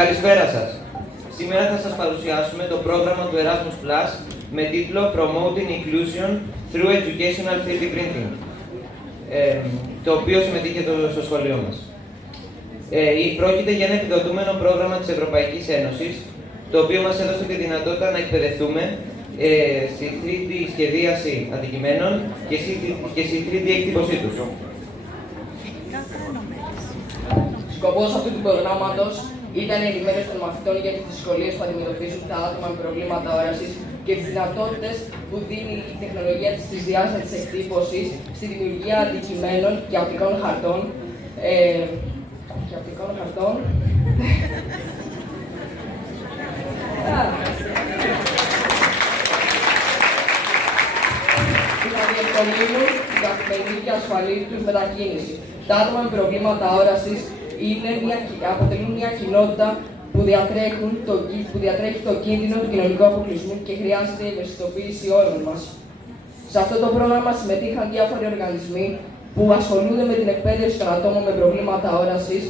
Καλησπέρα σας. Σήμερα θα σας παρουσιάσουμε το πρόγραμμα του Erasmus Plus με τίτλο Promoting Inclusion through Educational 3D Printing, το οποίο συμμετείχε στο σχολείο μας. Πρόκειται για ένα επιδοτούμενο πρόγραμμα της Ευρωπαϊκής Ένωσης, το οποίο μας έδωσε τη δυνατότητα να εκπαιδευτούμε στη 3D σχεδίαση αντικειμένων και στη 3D εκτύπωσή τους. Σκοπός αυτού του προγράμματος ήταν η ενημέρωση των μαθητών για τις δυσκολίες που αντιμετωπίζουν τα άτομα με προβλήματα όρασης και τις δυνατότητες που δίνει η τεχνολογία της διάστασης εκτύπωσης στη δημιουργία αντικειμένων και οπτικών χαρτών. Που θα διευκολύνουν την καθημερινή και ασφαλή τους μετακίνηση. Τα άτομα με προβλήματα όρασης αποτελούν μια κοινότητα που διατρέχει το κίνδυνο του κοινωνικού αποκλεισμού και χρειάζεται η ευαισθητοποίηση όλων μας. Σε αυτό το πρόγραμμα συμμετείχαν διάφοροι οργανισμοί που ασχολούνται με την εκπαίδευση των ατόμων με προβλήματα όρασης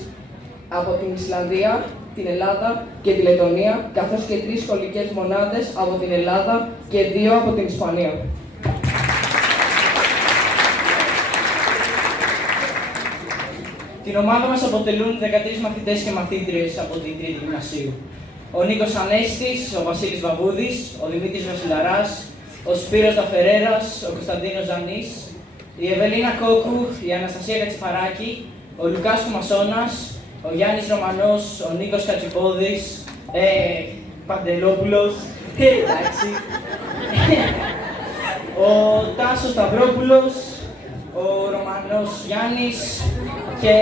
από την Ισλανδία, την Ελλάδα και τη Λετονία, καθώς και 3 σχολικές μονάδες από την Ελλάδα και 2 από την Ισπανία. Την ομάδα μας αποτελούν 13 μαθητές και μαθήτριες από την Τρίτη Γυμνασίου. Ο Νίκος Ανέστης, ο Βασίλης Βαβούδης, ο Δημήτρης Βασιλαράς, ο Σπύρος Ταφερέρας, ο Κωνσταντίνος Ζανής, η Ευελίνα Κόκου, η Αναστασία Κατσιφαράκη, ο Λουκάς Κουμασώνας, ο Γιάννης Ρωμανός, ο Νίκος Κατσιπόδης, Παντελόπουλος, εντάξει, ο Τάσος Σταυρόπουλος, ο Ρωμανός Γιάννης και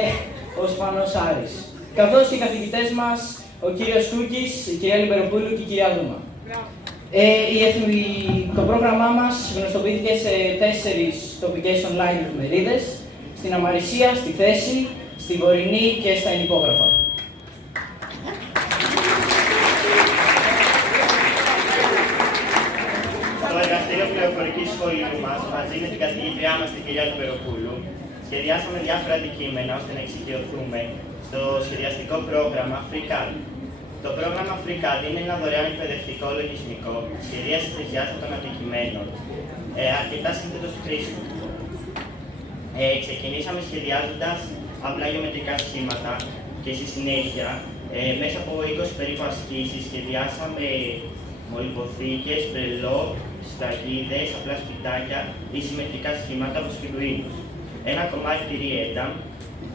ο Σπανός Άρης. Καθώς και οι καθηγητές μας, ο κύριος Κούκης, η κυρία Λιμπεροπούλου και η κυρία Δούμα. Το πρόγραμμά μας γνωστοποιήθηκε σε 4 τοπικές online εφημερίδες, στην Αμαρισία, στη Θέση, στη Βορεινή και στα Ενυπόγραφα. Στο εργαστήριο πληροφορικής σχολείου μας, μαζί με την καθηγήτριά μας, την κυρία Λιμπεροπούλου, σχεδιάσαμε διάφορα αντικείμενα ώστε να εξοικειωθούμε στο σχεδιαστικό πρόγραμμα FreeCAD. Το πρόγραμμα FreeCAD είναι ένα δωρεάν εκπαιδευτικό λογισμικό σχεδίαση τρισδιάστατων αντικειμένων, αρκετά σύνθετο στη χρήση του. Ξεκινήσαμε σχεδιάζοντας απλά γεωμετρικά σχήματα και στη συνέχεια, μέσα από 20 περίπου ασκήσεις, σχεδιάσαμε μολυβοθήκες, μπρελό, σφραγίδες, απλά σπιτάκια ή συμμετρικά σχήματα όπως φιγουρίνους. Ένα κομμάτι τυριέτα,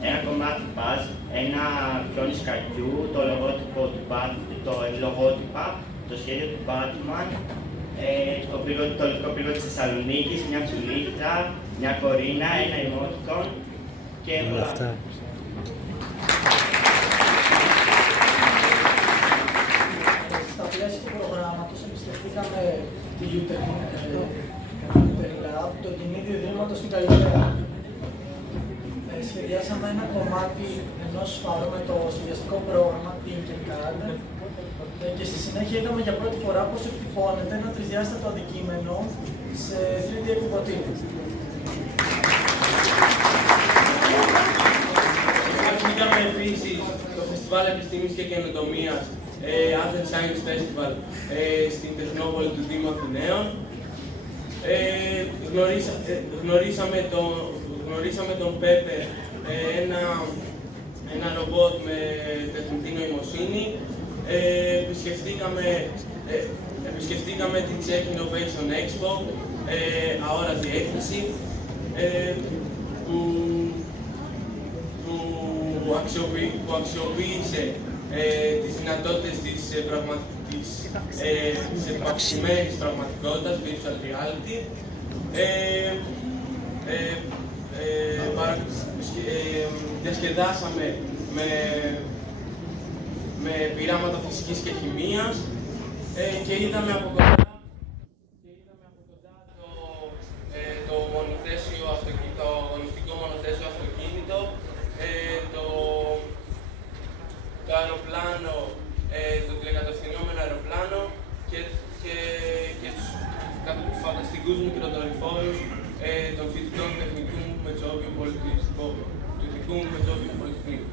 ένα κομμάτι μπαζ, ένα πιόνι σκαγιού, το λογότυπα, το σχέδιο του Batman, το λευκό πύργο της Θεσσαλονίκης, μια τσουλίτρα, μια κορίνα, ένα emoticon και πολλά. Στα πλαίσια του προγράμματος επισκεφτήκαμε τη UTEC Lab, το κινήδιο ιδρύματος στην Καλλιπέρα. Σχεδιάσαμε ένα κομμάτι ενός φάρου με το σχεδιαστικό πρόγραμμα Tinkercad και στη συνέχεια είδαμε για πρώτη φορά πώς εκτυπώνεται ένα τρισδιάστατο αντικείμενο σε 3D εκδοτή. Είδαμε επίσης το Φεστιβάλ Επιστήμης και Καινοτομίας Athens Science Festival στην Τεχνόπολη του Δήμου Αθηναίων. Γνωρίσαμε τον Πέπερ, ένα ρομπότ με τεχνητή νοημοσύνη. Επισκεφτήκαμε την Czech Innovation Expo, αόρατη έκθεση, που αξιοποίησε τις δυνατότητες της επαξημένης πραγματικότητας, virtual reality. Διασκεδάσαμε με πειράματα φυσικής και χημείας και είδαμε από κοντά το μονοθέσιο αυτοκίνητο, το αγωνιστικό μονοθέσιο αυτοκίνητο, το αεροπλάνο, το τηλεκατευθυνόμενο αεροπλάνο και τους φανταστικούς μικροδορυφόρους των φοιτητών του Εθνικού Μετσόβιου Πολυτεχνείου.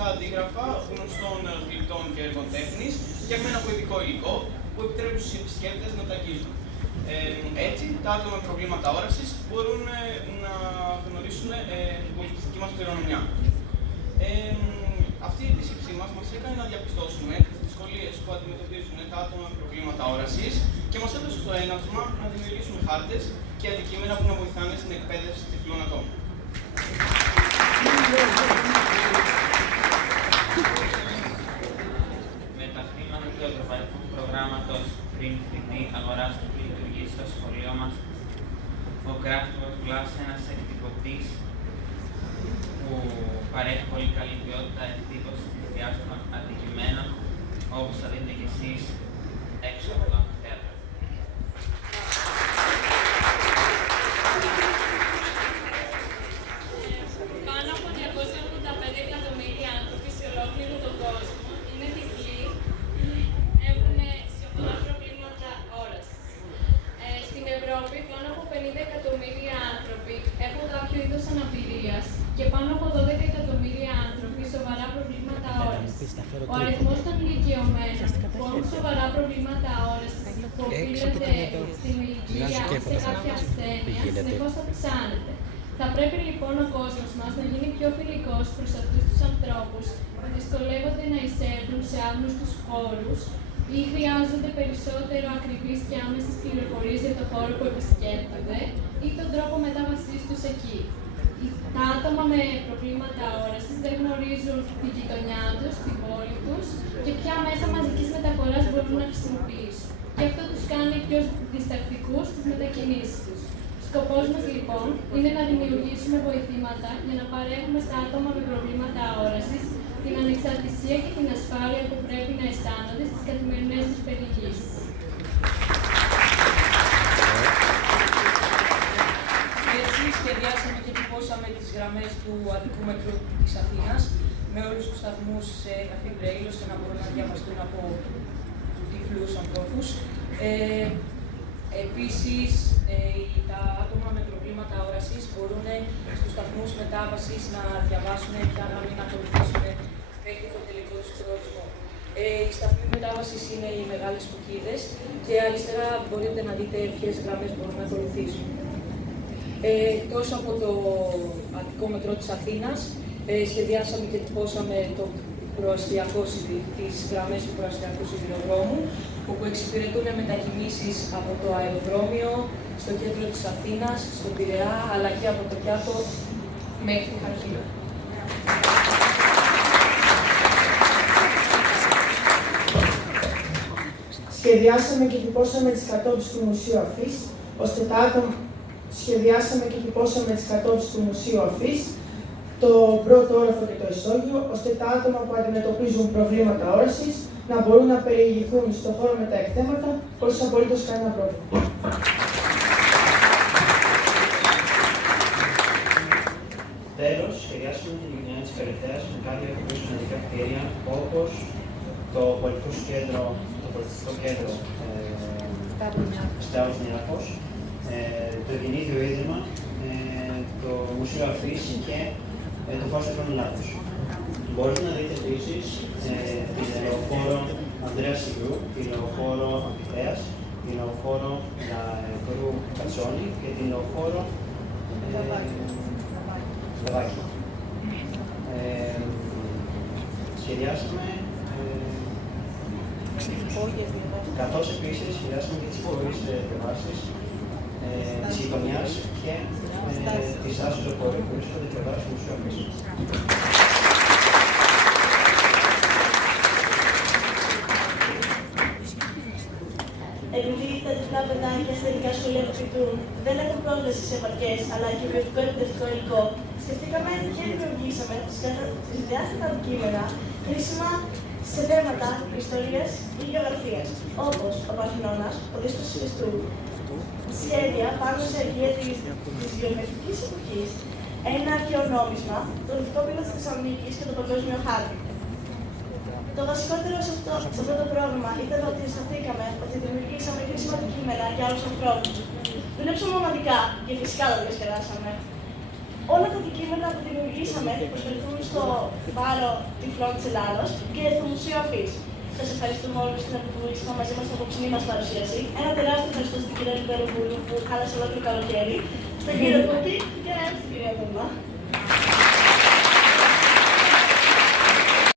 στα αντίγραφα γνωστών γλυπτών και έργων τέχνης, φτιαγμένα από ειδικό υλικό που επιτρέπουν στους επισκέπτες να τα αγγίζουν. Έτσι, τα άτομα με προβλήματα όρασης μπορούν να γνωρίσουν την πολιτιστική μας κληρονομιά. Αυτή η επίσκεψή μας έκανε να διαπιστώσουμε τις δυσκολίες που αντιμετωπίζουν τα άτομα με προβλήματα όρασης και μας έδωσε στο έναυσμα να δημιουργήσουμε χάρτες και αντικείμενα που να βοηθάνε στην εκπαίδευση τυφλών ατόμων. Με τα χρήματα του Ευρωπαϊκού Προγράμματος Print 3D αγοράστηκε και λειτουργεί στο σχολείο μας ο Graphical Glass, ένας εκτυπωτής που παρέχει πολύ καλή ποιότητα εκτύπωσης διάφορων αντικειμένων, όπως θα δείτε και εσείς έξω από το αμφιθέατρο. Πάνω από 285 εκατομμύρια άνθρωποι σε ολόκληρο τον κόσμο είναι τυφλοί, έχουν σοβαρά προβλήματα όρασης. Στην Ευρώπη, πάνω από 50 εκατομμύρια άνθρωποι έχουν κάποιο είδος αναπηρίας και πάνω από 12 εκατομμύρια άνθρωποι σοβαρά προβλήματα όρασης. Ο αριθμός των ηλικιωμένων που έχουν σοβαρά προβλήματα όρασης που οφείλεται στην ηλικία ή σε κάποια ασθένεια συνεχώς αυξάνεται. Θα πρέπει λοιπόν ο κόσμος μας να γίνει πιο φιλικός προς αυτούς τους ανθρώπους που δυσκολεύονται να εισέλθουν σε άγνωστους χώρους ή χρειάζονται περισσότερο ακριβείς και άμεσες πληροφορίες για το χώρο που επισκέπτονται ή τον τρόπο μετάβασής τους εκεί. Τα άτομα με προβλήματα όρασης δεν γνωρίζουν τη γειτονιά τους, την πόλη τους και ποια μέσα μαζικής μεταφοράς μπορούν να χρησιμοποιήσουν. Και αυτό τους κάνει πιο διστακτικούς στις μετακινήσεις τους. Σκοπός μας λοιπόν είναι να δημιουργήσουμε βοηθήματα για να παρέχουμε στα άτομα με προβλήματα όρασης την ανεξαρτησία και την ασφάλεια που πρέπει να αισθάνονται στις καθημερινές τους περιηγήσεις. Έτσι, σχεδιάσαμε και τυπώσαμε τις γραμμές του Αττικού Μετρό της Αθήνας με όλους τους σταθμούς σε γραφή Braille, ώστε να μπορούν να διαβαστούν από τυφλούς ανθρώπους. Επίσης, τα άτομα με προβλήματα όρασης μπορούν στους σταθμούς μετάβασης να διαβάσουν ποια γραμμή να ακολουθήσουν μέχρι το τελικό τους προορισμό. Οι σταθμοί μετάβασης είναι οι μεγάλες κουκίδες και αριστερά μπορείτε να δείτε ποιες γραμμές μπορούν να ακολουθήσουν. Εκτός από το Αττικό Μετρό της Αθήνας, σχεδιάσαμε και τυπώσαμε τις γραμμές του προαστιακού σιδηροδρόμου, όπου εξυπηρετούν μετακινήσεις από το αεροδρόμιο, στο κέντρο της Αθήνας, στον Πειραιά, αλλά και από το Κιάτο μέχρι τη Χαλκίδα. Σχεδιάσαμε και τυπώσαμε τις κατόντους του Μουσείου Αφής, ώστε τα άτομα του Μουσείου Αφής, το πρώτο όροφο και το ισόγειο, ώστε τα άτομα που αντιμετωπίζουν προβλήματα όρασης να μπορούν να περιηγηθούν στον χώρο με τα εκθέματα χωρίς απολύτως κανένα πρόβλημα. Τέλος, σχεδιάσαμε την γειτονιά της Περιττέας με κάποια πολύ σημαντικά κτίρια, όπως το πολιτιστικό κέντρο Σταύρος Νιάρχος, το Γεννήθιο Ίδρυμα, το Μουσείο Αφής και το Φως του Ελλάδος. Μπορείτε να δείτε επίσης την λεωφόρο Ανδρέας Σιγρού, την λεωφόρο Αμφιθέας, την λεωφόρο Κρού Κατσόνη και την λεωφόρο Λαβάκη. Σχεδιάσαμε καθώς επίσης σχεδιάσαμε και τις υπογραφές διαβάσεις της γειτονιάς και της άσης λεωφορείου που βρίσκονται διαβάσεις του Μουσείου Αφής. Επειδή τα τυφλά παιδάκια στα ελληνικά σχολεία που φοιτούν δεν έχουν πρόσβαση σε επαρκές αλλά και βιωτικό εκπαιδευτικό υλικό, σκεφτήκαμε και δημιουργήσαμε τρισδιάστατα αντικείμενα χρήσιμα σε θέματα ιστορίας ή γεωγραφίας, όπως ο Παρθενώνας, ο δίσκος του Χριστού, σχέδια πάνω σε αρχεία της γεωμετρικής εποχής, ένα αρχαίο νόμισμα, το λευκό πύλο της Θεσσαλονίκης και το παγκόσμιο χάρτη. Το βασικότερο σε αυτό το πρόγραμμα ήταν ότι αισθανθήκαμε ότι δημιουργήσαμε χρήσιμα αντικείμενα για άλλους ανθρώπους. Δουλέψαμε ομαδικά και φυσικά τα διασκεδάσαμε. Όλα τα αντικείμενα που δημιουργήσαμε θα προσφερθούν στο βάρο τυφλών της Ελλάδος και στο Μουσείο Αφής. Σας ευχαριστούμε όλους που ήσασταν μαζί μας στην απόψινή μας παρουσίαση. Ένα τεράστιο ευχαριστώ στην κυρία Λιμπεροπούλου που χάλασε ολόκληρο καλοκαίρι, στον κύριο Κούκη και στην κυρία Δούμα.